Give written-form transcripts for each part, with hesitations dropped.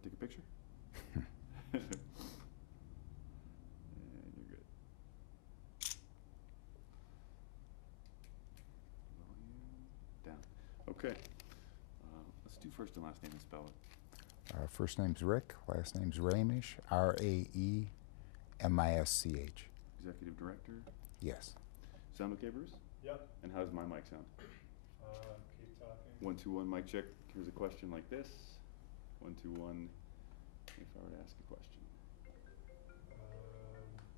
I take a picture? And you're good. Volume down. Okay. Let's do first and last name and spell it. First name's Rick, last name's Raemisch, Raemisch. Executive Director. Yes. Sound okay, Bruce? Yep. And how does my mic sound? Keep talking. 1, 2, 1, mic check. Here's a question like this. 1, 2, 1. If I were to ask a question.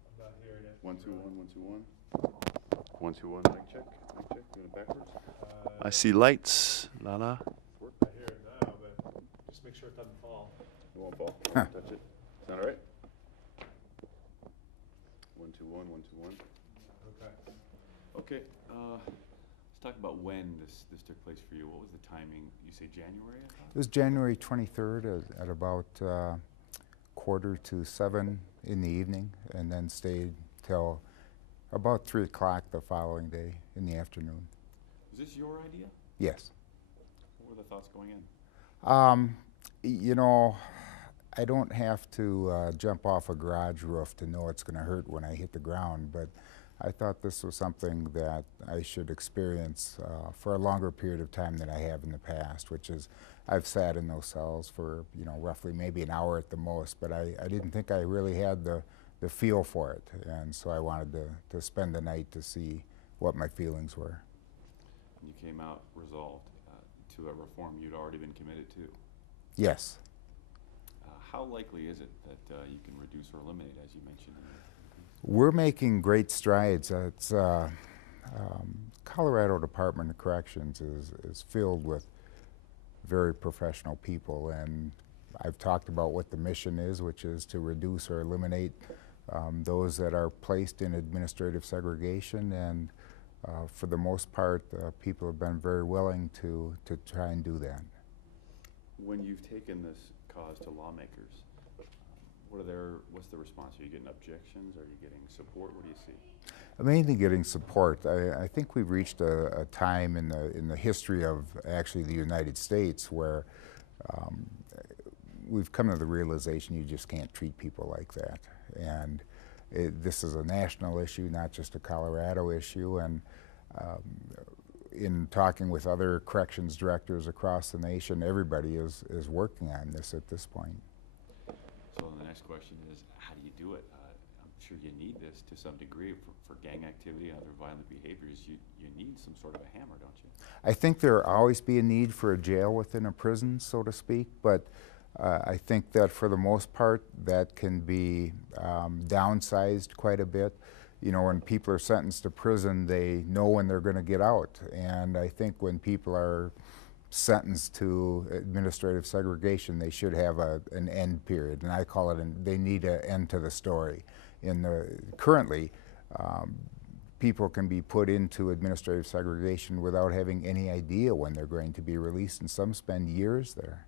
I'm not hearing it. 1, 2, 1, 1, 2, 1. 1, 2, 1, mic check. Mic check. Doing it backwards. I see lights. La. I hear it now, but just make sure it doesn't fall. It won't fall. Touch it. Sound all right? 1, 2, 1, 1, 2, 1. Okay. Okay. Let's talk about when this took place for you. What was the timing? You say January, I thought? It was January 23rd at about 6:45 in the evening, and then stayed till about 3 o'clock the following day in the afternoon. Was this your idea? Yes. What were the thoughts going in? You know, I don't have to jump off a garage roof to know it's going to hurt when I hit the ground, but I thought this was something that I should experience for a longer period of time than I have in the past, which is I've sat in those cells for, you know, roughly maybe an hour at the most, but I didn't think I really had the feel for it, and so I wanted to spend the night to see what my feelings were. And you came out resolved to a reform you'd already been committed to. Yes. How likely is it that you can reduce or eliminate, as you mentioned? We're making great strides. Colorado Department of Corrections is filled with very professional people, and I've talked about what the mission is, which is to reduce or eliminate those that are placed in administrative segregation, and for the most part, people have been very willing to try and do that. When you've taken this cause to lawmakers, what's the response? Are you getting objections? Are you getting support? What do you see? I'm mainly getting support. I think we've reached a time in the history of actually the United States where we've come to the realization you just can't treat people like that. And this is a national issue, not just a Colorado issue. And in talking with other corrections directors across the nation, everybody is working on this at this point. So the next question is, how do you do it? I'm sure you need this to some degree for gang activity and other violent behaviors. You need some sort of a hammer, don't you? I think there will always be a need for a jail within a prison, so to speak, but I think that for the most part that can be downsized quite a bit. You know, when people are sentenced to prison, they know when they're going to get out, and I think when people are sentenced to administrative segregation, they should have an end period, and I call it they need an end to the story. Currently, people can be put into administrative segregation without having any idea when they're going to be released, and some spend years there.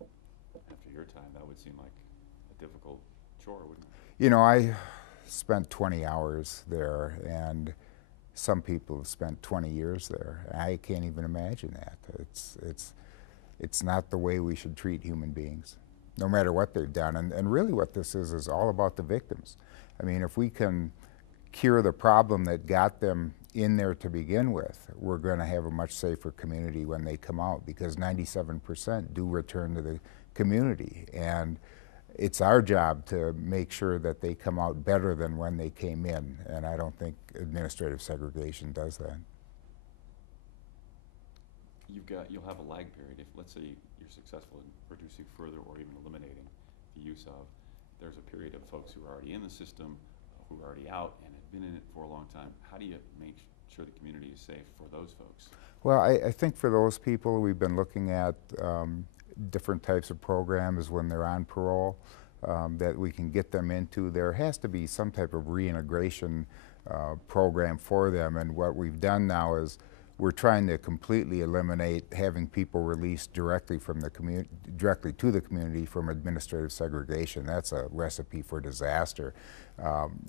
After your time, that would seem like a difficult chore, wouldn't it? You know, I spent 20 hours there, and some people have spent 20 years there. I can't even imagine that. It's not the way we should treat human beings, no matter what they've done. And really what this is all about the victims. I mean, if we can cure the problem that got them in there to begin with, we're going to have a much safer community when they come out, because 97% do return to the community. And it's our job to make sure that they come out better than when they came in, and I don't think administrative segregation does that. You'll have a lag period. If, let's say, you're successful in reducing further or even eliminating the use of, there's a period of folks who are already in the system, who are already out and have been in it for a long time. How do you make sure the community is safe for those folks? Well, I think for those people, we've been looking at different types of programs when they're on parole that we can get them into. There has to be some type of reintegration program for them, and what we've done now is we're trying to completely eliminate having people released directly from the directly to the community from administrative segregation. That's a recipe for disaster.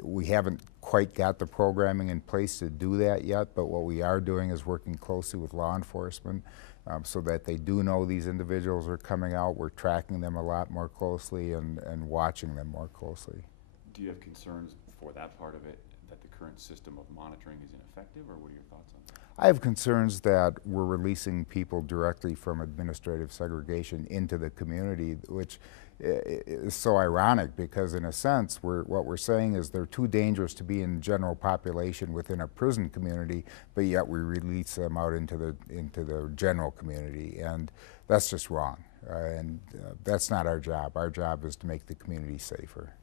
We haven't quite got the programming in place to do that yet, but what we are doing is working closely with law enforcement so that they do know these individuals are coming out. We're tracking them a lot more closely and watching them more closely. Do you have concerns for that part of it, that the current system of monitoring is ineffective, or what are your thoughts on that? I have concerns that we're releasing people directly from administrative segregation into the community, which is so ironic because in a sense what we're saying is they're too dangerous to be in general population within a prison community, but yet we release them out into the general community, and that's just wrong. That's not our job. Our job is to make the community safer.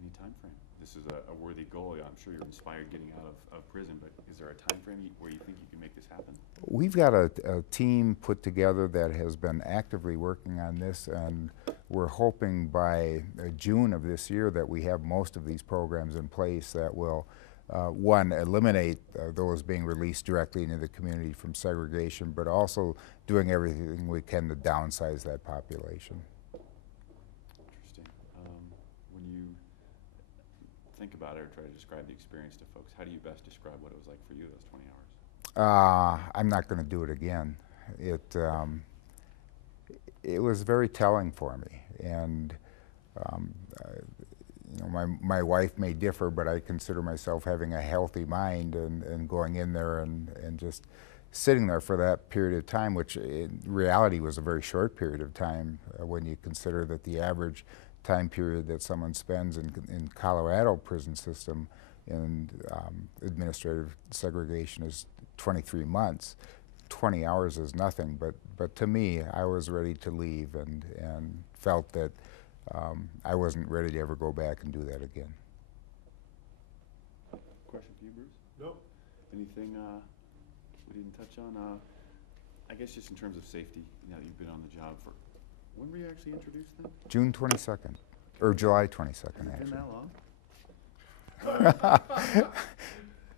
Any time frame? This is a worthy goal. I'm sure you're inspired getting out of prison, but is there a time frame where you think you can make this happen? We've got a team put together that has been actively working on this, and we're hoping by June of this year that we have most of these programs in place that will, one, eliminate those being released directly into the community from segregation, but also doing everything we can to downsize that population. Interesting. When you think about it or try to describe the experience to folks, how do you best describe what it was like for you those 20 hours? I'm not going to do it again. It was very telling for me, and you know, my wife may differ, but I consider myself having a healthy mind and going in there and just sitting there for that period of time, which in reality was a very short period of time when you consider that the average time period that someone spends in Colorado prison system in administrative segregation is 23 months. 20 hours is nothing, but to me, I was ready to leave and felt that I wasn't ready to ever go back and do that again. Question for you, Bruce? Nope. Anything we didn't touch on? I guess just in terms of safety, now that you've been on the job for, when were you actually introduced then? June 22nd, or July 22nd, Has it been actually. that long?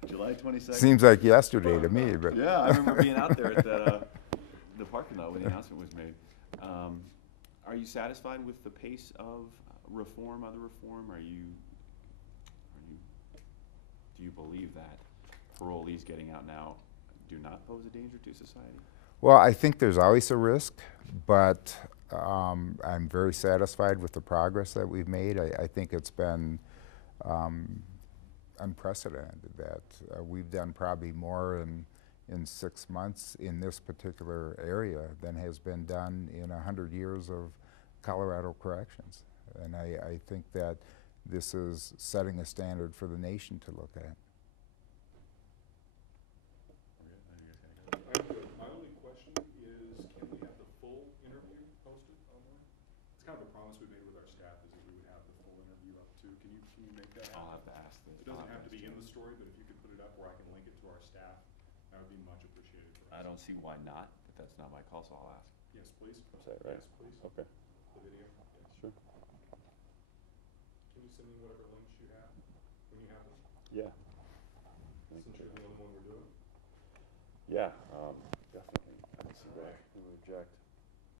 July 22nd. Seems like yesterday to me, but Yeah, I remember being out there at the parking lot when the announcement was made. Are you satisfied with the pace of reform, other reform? Do you believe that parolees getting out now do not pose a danger to society? well, I think there's always a risk, but I'm very satisfied with the progress that we've made. I think it's been unprecedented that we've done probably more in 6 months in this particular area than has been done in 100 years of Colorado corrections. And I think that this is setting a standard for the nation to look at. My only question is, can we have the full interview posted online? It's kind of a promise we made with our staff, is that we would have the full interview up too. Can you make that I'll happen? have to ask this. It doesn't have to be in the story, but if you could put it up where I can link it to our staff, that would be much appreciated for us. I don't see why not, but that's not my call, so I'll ask. Yes, please. Is that right? Yes, please. Okay. The video. Yes. Sure. Can you send me whatever links you have when you have them? Yeah. Since you're the only one we're doing. Yeah, definitely. I don't see why we would object.